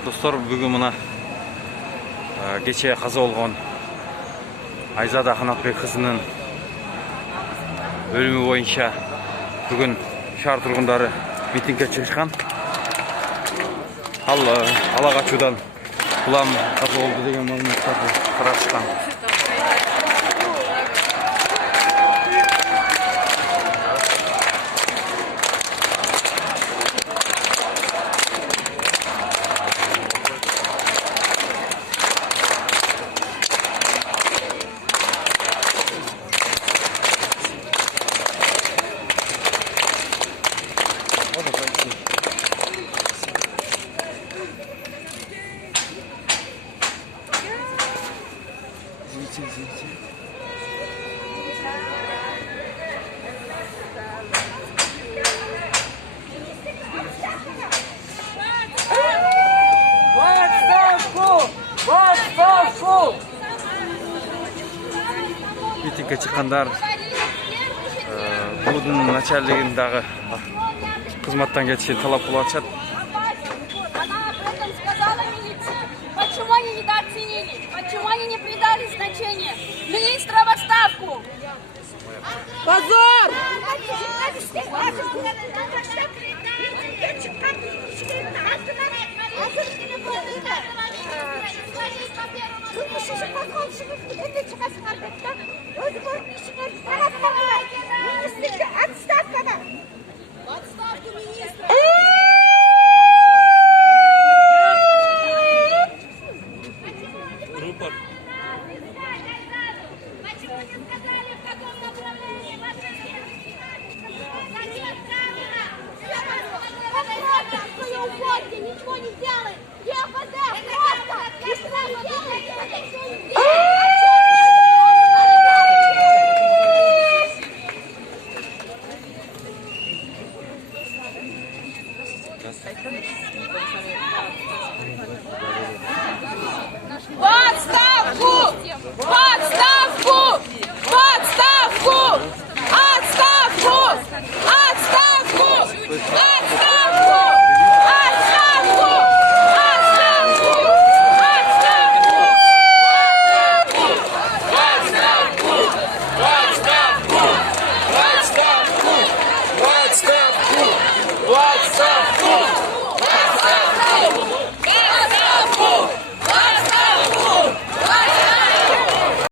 Достар, бүгін мына кеше қаза болған Айзада Қанатбек қызының өлімі бойынша бүгін шahar тұрғындары митингке шыққан. Ал ала қашудан құлам қаза болды деген мәліметтер таратылған. Митингке шыққандар будың начальнигиндағы қызматтан кетишин талап кылып атышат. Она об этом сказала милиции. Почему они недооценили? Почему они не придали значения? Министра в отставку! Позор!